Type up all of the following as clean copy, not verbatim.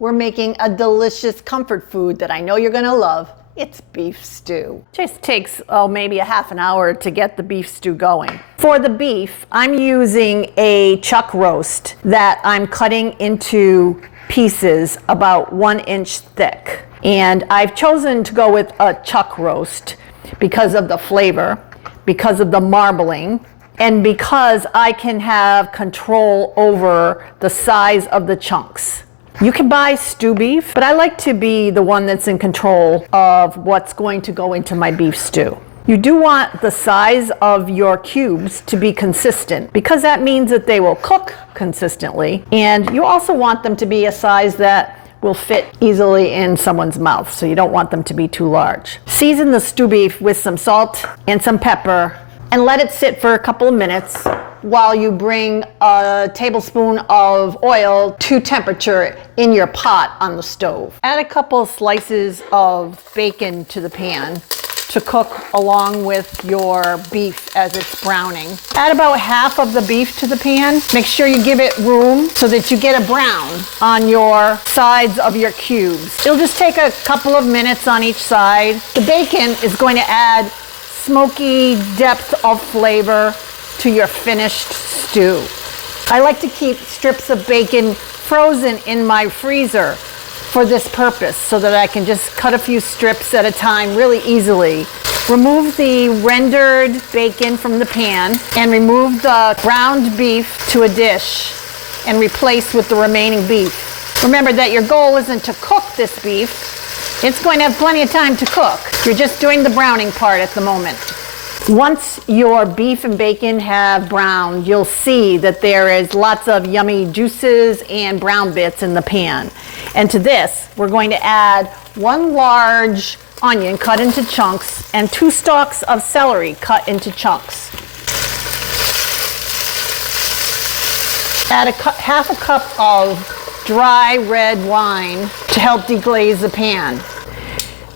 We're making a delicious comfort food that I know you're gonna love. It's beef stew. Just takes, maybe a half an hour to get the beef stew going. For the beef, I'm using a chuck roast that I'm cutting into pieces about 1 inch thick. And I've chosen to go with a chuck roast because of the flavor, because of the marbling, and because I can have control over the size of the chunks. You can buy stew beef, but I like to be the one that's in control of what's going to go into my beef stew. You do want the size of your cubes to be consistent because that means that they will cook consistently, and you also want them to be a size that will fit easily in someone's mouth, so you don't want them to be too large. Season the stew beef with some salt and some pepper and let it sit for a couple of minutes while you bring a tablespoon of oil to temperature in your pot on the stove. Add a couple slices of bacon to the pan to cook along with your beef as it's browning. Add about half of the beef to the pan. Make sure you give it room so that you get a brown on your sides of your cubes. It'll just take a couple of minutes on each side. The bacon is going to add smoky depth of flavor to your finished stew. I like to keep strips of bacon frozen in my freezer for this purpose so that I can just cut a few strips at a time really easily. Remove the rendered bacon from the pan and remove the ground beef to a dish and replace with the remaining beef. Remember that your goal isn't to cook this beef. It's going to have plenty of time to cook. You're just doing the browning part at the moment. Once your beef and bacon have browned, you'll see that there is lots of yummy juices and brown bits in the pan. And to this, we're going to add 1 large onion cut into chunks and 2 stalks of celery cut into chunks. Add half a cup of dry red wine to help deglaze the pan.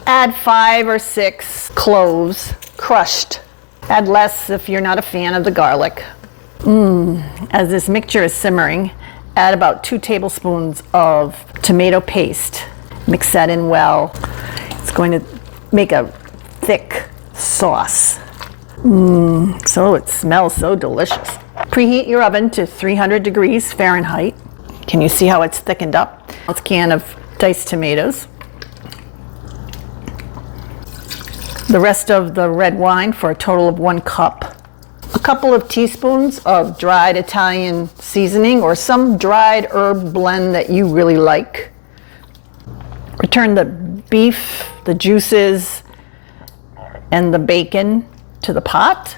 Add 5 or 6 cloves, crushed. Add less if you're not a fan of the garlic. As this mixture is simmering, add about 2 tablespoons of tomato paste. Mix that in well. It's going to make a thick sauce. So it smells so delicious. Preheat your oven to 300 degrees Fahrenheit. Can you see how it's thickened up? A can of diced tomatoes. The rest of the red wine for a total of 1 cup. A couple of teaspoons of dried Italian seasoning or some dried herb blend that you really like. Return the beef, the juices, and the bacon to the pot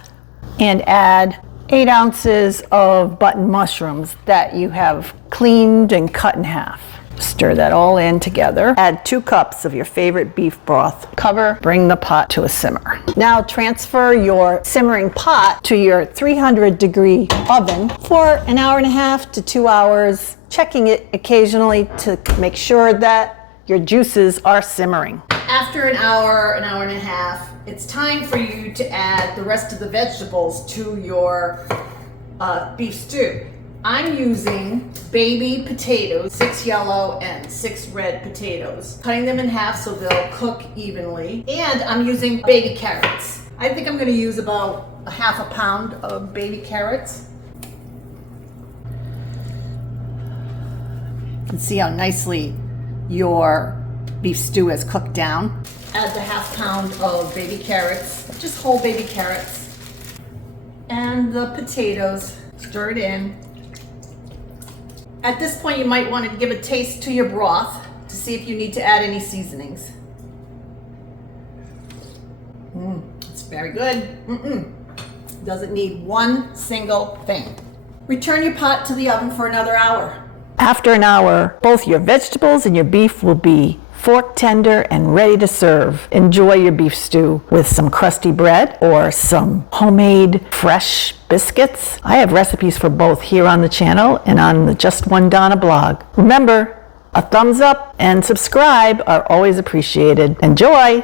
and add 8 ounces of button mushrooms that you have cleaned and cut in half. Stir that all in together. Add 2 cups of your favorite beef broth. Cover, bring the pot to a simmer. Now transfer your simmering pot to your 300 degree oven for 1.5 hours to 2 hours, checking it occasionally to make sure that your juices are simmering. After 1 hour, 1.5 hours, it's time for you to add the rest of the vegetables to your beef stew. I'm using baby potatoes, 6 yellow and 6 red potatoes. Cutting them in half so they'll cook evenly. And I'm using baby carrots. I think I'm gonna use about a half a pound of baby carrots. You can see how nicely your beef stew has cooked down. Add the half pound of baby carrots, just whole baby carrots. And the potatoes, stir it in. At this point, you might want to give a taste to your broth to see if you need to add any seasonings. It's very good. Doesn't need one single thing. Return your pot to the oven for another hour. After 1 hour, both your vegetables and your beef will be fork tender and ready to serve. Enjoy your beef stew with some crusty bread or some homemade fresh biscuits. I have recipes for both here on the channel and on the Just One Donna blog. Remember, a thumbs up and subscribe are always appreciated. Enjoy!